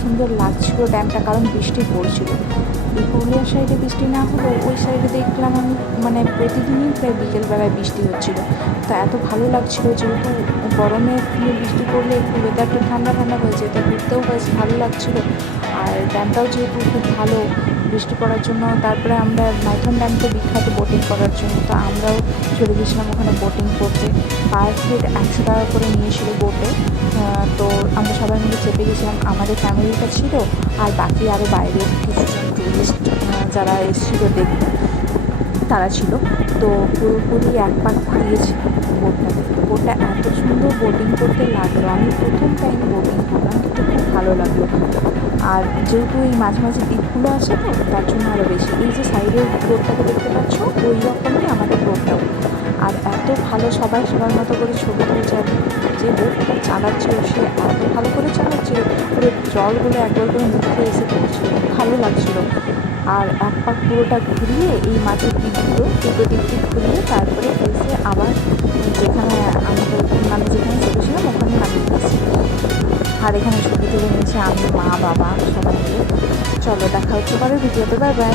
সুন্দর লাগছিল ড্যামটা, কারণ বৃষ্টি পড়ছিল। এই পুরুলিয়ার সাইডে বৃষ্টি না হলেও ওই সাইডে দেখলাম আমি মানে প্রতিদিনই প্রায় বিকেলবেলায় বৃষ্টি হচ্ছিলো। তো এত ভালো লাগছিলো, যেহেতু গরমে বৃষ্টি পড়লে একটু ওয়েদারটা ঠান্ডা ঠান্ডা হয়েছে, তো ঘুরতেও বেশ ভালো লাগছিলো। আর ড্যামটাও যেহেতু খুব ভালো বৃষ্টি পড়ার জন্য, তারপরে আমরা মাইথন ড্যাম তো বিখ্যাত বোটিং করার জন্য, তো আমরাও চলে গেছিলাম ওখানে বোটিং করতে। পার হেড 100 টাকা করে নিয়েছিল বোটে। তো আমরা সবাই মিলে চেপে গেছিলাম, আমাদের ফ্যামিলিটা ছিল আর বাকি আরও বাইরের কিছুজন টুরিস্ট যারা এসেছিলো দেখতে তারা ছিল। তো পুরোপুরি এক পাক ঘুরিয়েছি বোটটাকে। বোটটা এত সুন্দর বোটিং করতে লাগলো, আমি প্রথম টাইম বোটিং করলাম, কিন্তু খুব ভালো লাগলো। আর যেহেতু এই মাঝে মাঝে দ্বীপগুলো আছে তো, তার জন্য আরও বেশি। এই যে সাইডের বোটটাকে দেখতে পাচ্ছ, ওই রকমই আমাদের বোটটাও। আর এত ভালো সবাই সবার মতো করে ছবি তুলছে। আর যে বোটটা চালাচ্ছিল সে এত ভালো করে চালাচ্ছিল, পুরো জলগুলো একবার করে মুখে এসে পড়ছিল, ভালো লাগছিলো। আর এক পাক পুরোটা ঘুরিয়ে এই মাঝের দিকগুলো দুটো দিকটি ঘুরিয়ে তারপরে এসে আবার যেখানে আমি যেখানে চেপেছিলাম ওখানে নামিয়ে দিয়েছি। আর এখানে ছবি তুলে নিয়েছি আমি, মা, বাবা সবাই মিলে। চলো দেখা হচ্ছে পরের ভিডিওতে, বাই বাই।